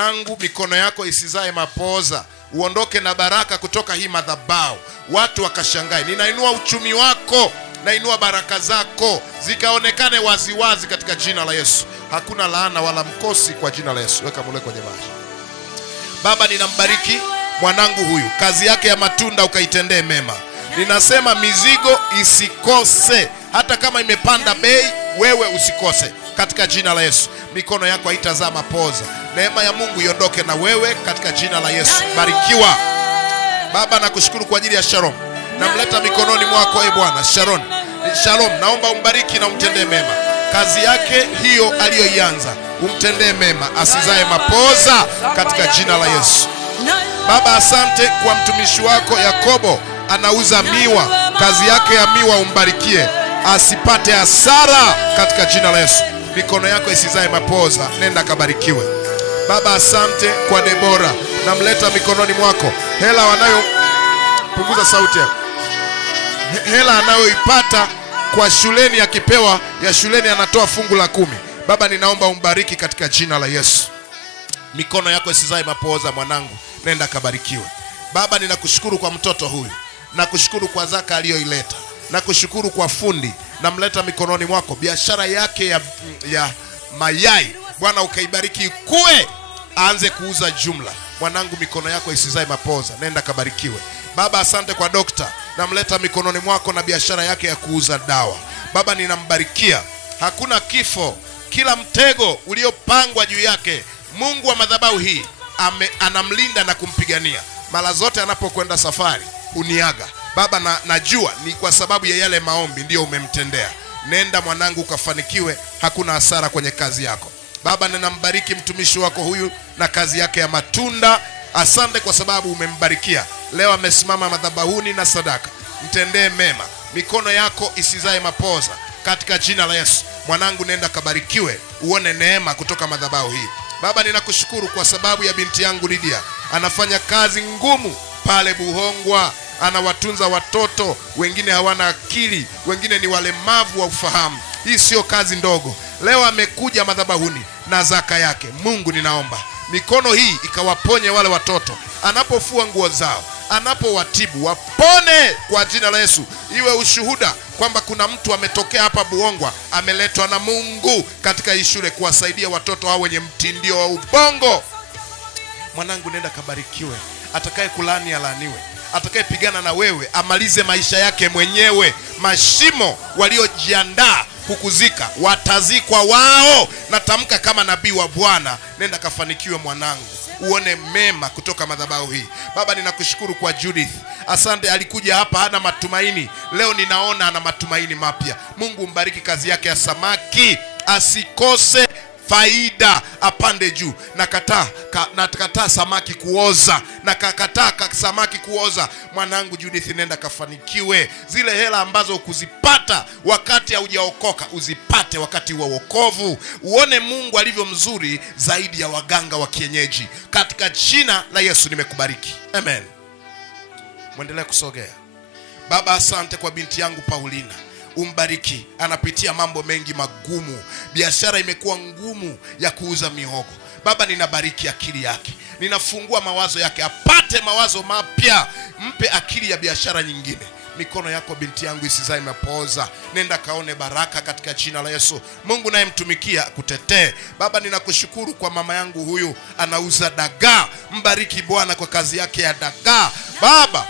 Mwanangu, mikono yako isizae mapoza. Uondoke na baraka kutoka hii madhabahu. Watu wakashangae. Ninainua uchumi wako, nainua baraka zako zikaonekane waziwazi katika jina la Yesu. Hakuna laana wala mkosi kwa jina la Yesu. Weka mule kwenye maji. Baba, ninambariki mwanangu huyu, kazi yake ya matunda ukaitendee mema. Ninasema mizigo isikose, hata kama imepanda bei, wewe usikose katika jina la Yesu. Mikono yako haitazaa mapoza. Neema ya Mungu iondoke na wewe katika jina la Yesu. Barikiwa. Baba, nakushukuru kwa ajili ya Sharon. Namleta mikononi mwako Bwana. Shalom, naomba umbariki na umtendee mema. Kazi yake hiyo aliyoianza, umtendee mema, asizae mapoza katika jina la Yesu. Baba, asante kwa mtumishi wako Yakobo, anauza miwa. Kazi yake ya miwa umbarikie, asipate hasara katika jina la Yesu. Mikono yako isizae mapoza, nenda kabarikiwe. Baba, asante kwa Debora, namleta mikononi mwako. Hela wanayo, punguza sauti yako. Hela anayoipata kwa shuleni, akipewa ya shuleni anatoa fungu la 10. Baba, ninaomba umbariki katika jina la Yesu. Mikono yako isizae mapoza mwanangu, nenda kabarikiwe. Baba, ninakushukuru kwa mtoto huyu. Nakushukuru kwa zaka aliyoileta. Nakushukuru kwa fundi, namleta mikononi mwako. Biashara yake ya mayai, Bwana ukaibariki ikue, aanze kuuza jumla. Mwanangu, mikono yako isizae mapoza, nenda kabarikiwe. Baba, asante kwa dokta, namleta mikononi mwako na biashara yake ya kuuza dawa. Baba, ninambarikia. Hakuna kifo, kila mtego uliopangwa juu yake, Mungu wa madhabahu hii anamlinda na kumpigania. Mara zote anapokwenda safari uniaga. Baba, najua ni kwa sababu ya yale maombi ndio umemtendea. Nenda mwanangu ukafanikiwe, hakuna hasara kwenye kazi yako. Baba, ninambariki mtumishi wako huyu na kazi yake ya matunda. Asante kwa sababu umembarikia. Leo amesimama madhabahuni na sadaka. Mtendee mema. Mikono yako isizae mapoza katika jina la Yesu. Mwanangu, nenda kabarikiwe, uone neema kutoka madhabahu hii. Baba, ninakushukuru kwa sababu ya binti yangu Lydia. Anafanya kazi ngumu pale Buhongwa. Anawatunza watoto, wengine hawana akili, wengine ni walemavu wa ufahamu. Hii sio kazi ndogo. Leo amekuja madhabahuni na zaka yake. Mungu, ninaomba mikono hii ikawaponye wale watoto. Anapofua nguo zao, anapowatibu, wapone kwa jina la Yesu. Iwe ushuhuda kwamba kuna mtu ametokea hapa Buhongwa, ameletwa na Mungu katika hii shule kuwasaidia watoto hao wenye mtindio wa ubongo. Mwanangu, nenda kabarikiwe. Atakaye kulani alaaniwe. Atakaye pigana na wewe amalize maisha yake mwenyewe. Mashimo waliojiandaa kukuzika watazikwa wao. Natamka kama nabii wa Bwana, nenda kafanikiwe mwanangu, uone mema kutoka madhabahu hii. Baba, ninakushukuru kwa Judith. Asante, alikuja hapa hana matumaini, leo ninaona ana matumaini mapya. Mungu mbariki kazi yake ya samaki, asikose faida, apande juu. Nakataa samaki kuoza, nakataa samaki kuoza. Mwanangu Judith, nenda kafanikiwe. Zile hela ambazo ukuzipata wakati haujaokoka, uzipate wakati wa wokovu. Uone Mungu alivyo mzuri zaidi ya waganga wa kienyeji. Katika jina la Yesu nimekubariki. Amen. Muendelee kusogea. Baba, asante kwa binti yangu Paulina. Umbariki, anapitia mambo mengi magumu. Biashara imekuwa ngumu ya kuuza mihogo. Baba, ninabariki akili yake. Ninafungua mawazo yake, apate mawazo mapya. Mpe akili ya biashara nyingine. Mikono yako binti yangu isizae mapoza. Nenda kaone baraka katika jina la Yesu. Mungu naye mtumikia kutetee. Baba, ninakushukuru kwa mama yangu huyu anauza dagaa. Mbariki Bwana kwa kazi yake ya dagaa. Baba,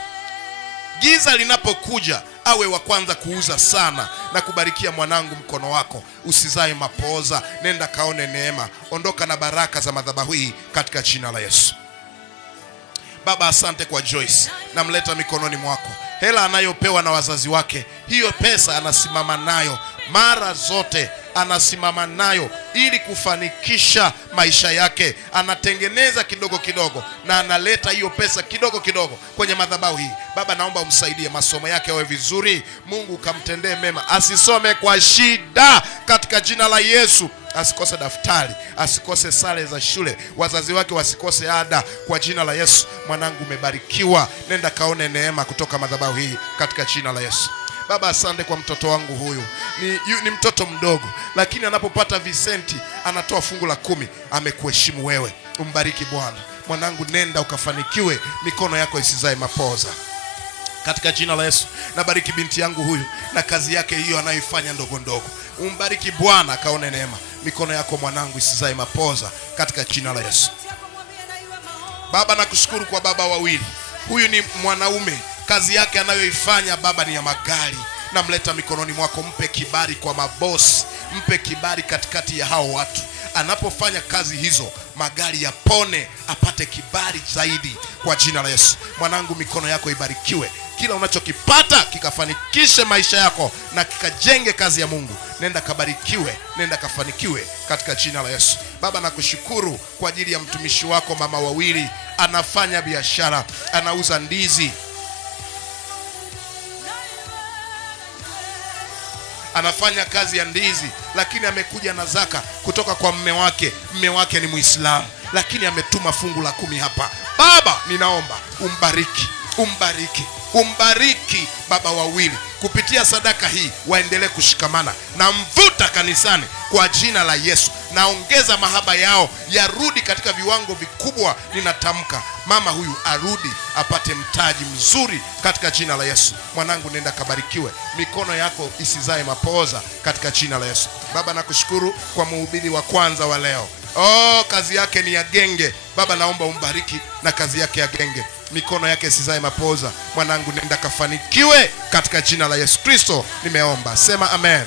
giza linapokuja awe wa kwanza kuuza sana. Na kubarikia mwanangu, mkono wako usizae mapoza. Nenda kaone neema. Ondoka na baraka za madhabahu hii katika jina la Yesu. Baba, asante kwa Joyce. Namleta mikononi mwako. Hela anayopewa na wazazi wake, hiyo pesa anasimama nayo mara zote, anasimama nayo ili kufanikisha maisha yake. Anatengeneza kidogo kidogo na analeta hiyo pesa kidogo kidogo kwenye madhabahu hii. Baba, naomba umsaidie masomo yake yawe vizuri. Mungu kamtendee mema, asisome kwa shida katika jina la Yesu. Asikose daftari, asikose sare za shule, wazazi wake wasikose ada kwa jina la Yesu. Mwanangu umebarikiwa, nenda kaone neema kutoka madhabahu hii katika jina la Yesu. Baba, asante kwa mtoto wangu huyu. Ni mtoto mdogo, lakini anapopata visenti anatoa fungu la 10. Amekuheshimu wewe. Umbariki Bwana. Mwanangu, nenda ukafanikiwe, mikono yako isizae mapoza katika jina la Yesu. Nabariki binti yangu huyu na kazi yake hiyo anayoifanya ndogo ndogo. Umbariki Bwana, kaone neema. Mikono yako mwanangu isizae mapoza katika jina la Yesu. Baba, nakushukuru kwa baba wawili. Huyu ni mwanaume, kazi yake anayoifanya Baba ni ya magari. Namleta mikononi mwako, mpe kibali kwa mabosi, mpe kibali katikati ya hao watu. Anapofanya kazi hizo, magari yapone, apate kibali zaidi kwa jina la Yesu. Mwanangu, mikono yako ibarikiwe. Kila unachokipata kikafanikishe maisha yako na kikajenge kazi ya Mungu. Nenda kabarikiwe, nenda kafanikiwe katika jina la Yesu. Baba, nakushukuru kwa ajili ya mtumishi wako mama wawili. Anafanya biashara, anauza ndizi, anafanya kazi ya ndizi, lakini amekuja na zaka kutoka kwa mume wake. Mume wake ni Muislamu, lakini ametuma fungu la 10 hapa. Baba, ninaomba umbariki, umbariki, umbariki baba wawili. Kupitia sadaka hii waendelee kushikamana na mvuta kanisani kwa jina la Yesu. Naongeza mahaba yao yarudi katika viwango vikubwa. Ninatamka mama huyu arudi apate mtaji mzuri katika jina la Yesu. Mwanangu, nenda kabarikiwe, mikono yako isizae mapoza katika jina la Yesu. Baba, nakushukuru kwa mhubiri wa kwanza wa leo. Kazi yake ni ya genge. Baba, naomba umbariki na kazi yake ya genge, mikono yake isizae mapoza. Mwanangu, nenda kafanikiwe katika jina la Yesu Kristo nimeomba, sema amen.